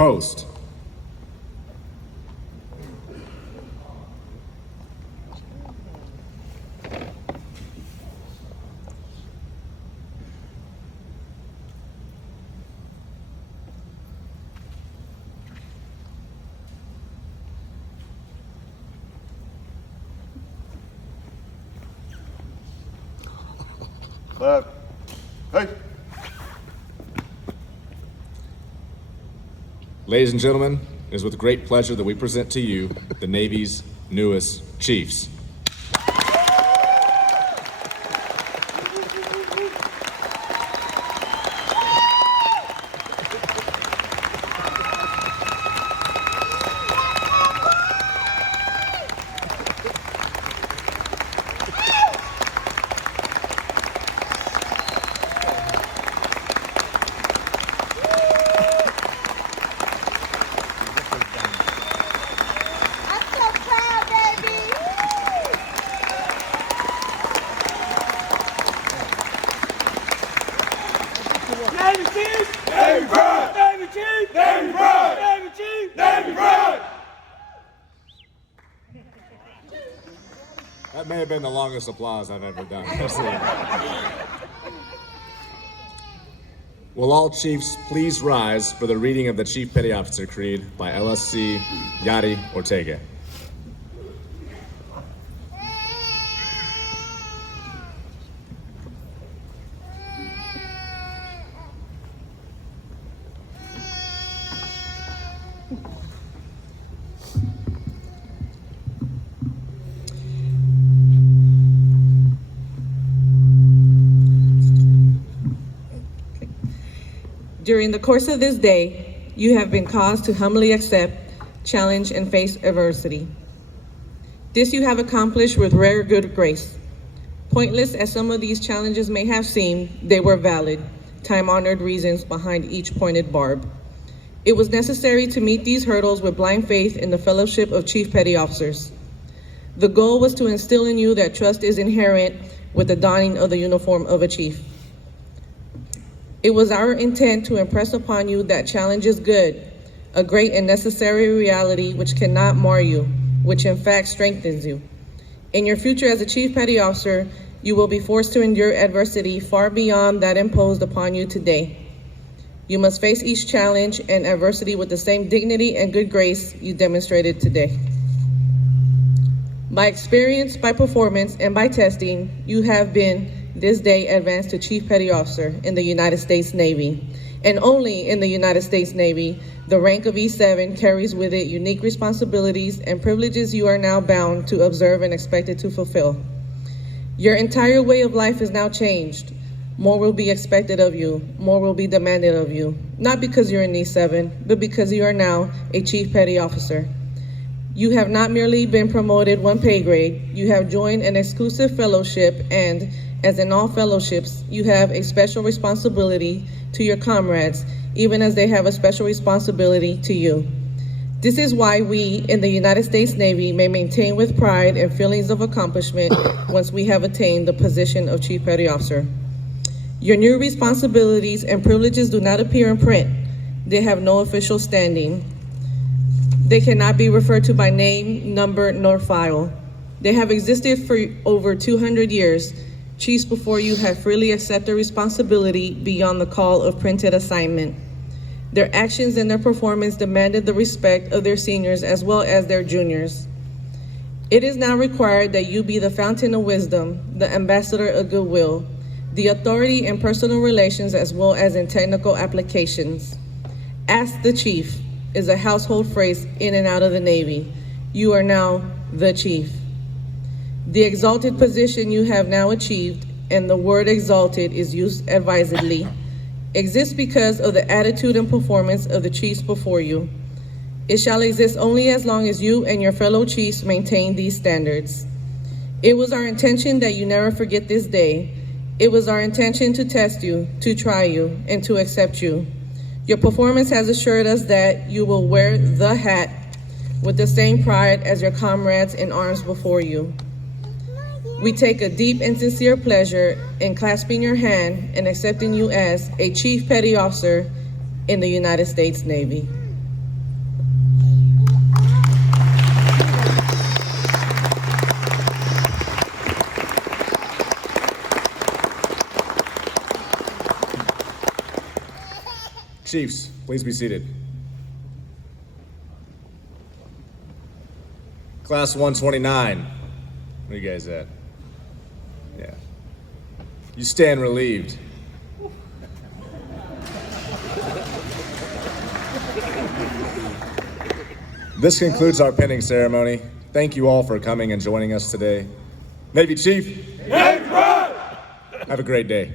Post. Hey. Ladies and gentlemen, it is with great pleasure that we present to you the Navy's newest chiefs. Navy Chief! Navy pride! Navy Chief! Navy pride! Navy Chief! Navy pride! That may have been the longest applause I've ever done. Will all chiefs please rise for the reading of the Chief Petty Officer Creed by LSC Yadi Ortega. During the course of this day, you have been caused to humbly accept, challenge, and face adversity. This you have accomplished with rare good grace. Pointless as some of these challenges may have seemed, they were valid, time-honored reasons behind each pointed barb. It was necessary to meet these hurdles with blind faith in the fellowship of Chief Petty Officers. The goal was to instill in you that trust is inherent with the donning of the uniform of a chief. It was our intent to impress upon you that challenge is good, a great and necessary reality which cannot mar you, which in fact strengthens you. In your future as a Chief Petty Officer, you will be forced to endure adversity far beyond that imposed upon you today. You must face each challenge and adversity with the same dignity and good grace you demonstrated today. By experience, by performance, and by testing, you have been this day advanced to Chief Petty Officer in the United States Navy. And only in the United States Navy, the rank of E7 carries with it unique responsibilities and privileges you are now bound to observe and expected to fulfill. Your entire way of life is now changed. More will be expected of you, more will be demanded of you, not because you're in E7, but because you are now a Chief Petty Officer. You have not merely been promoted one pay grade, you have joined an exclusive fellowship, and as in all fellowships, you have a special responsibility to your comrades, even as they have a special responsibility to you. This is why we in the United States Navy may maintain with pride and feelings of accomplishment once we have attained the position of Chief Petty Officer. Your new responsibilities and privileges do not appear in print. They have no official standing. They cannot be referred to by name, number, nor file. They have existed for over 200 years. Chiefs before you have freely accepted responsibility beyond the call of printed assignment. Their actions and their performance demanded the respect of their seniors as well as their juniors. It is now required that you be the fountain of wisdom, the ambassador of goodwill, the authority in personal relations as well as in technical applications. Ask the Chief is a household phrase in and out of the Navy. You are now the Chief. The exalted position you have now achieved, and the word exalted is used advisedly, exists because of the attitude and performance of the chiefs before you. It shall exist only as long as you and your fellow chiefs maintain these standards. It was our intention that you never forget this day. It was our intention to test you, to try you, and to accept you. Your performance has assured us that you will wear the hat with the same pride as your comrades in arms before you. We take a deep and sincere pleasure in clasping your hand and accepting you as a Chief Petty Officer in the United States Navy. Chiefs, please be seated. Class 129. Where you guys at? Yeah. You stand relieved. This concludes our pinning ceremony. Thank you all for coming and joining us today. Navy Chief, Navy proud! have a great day.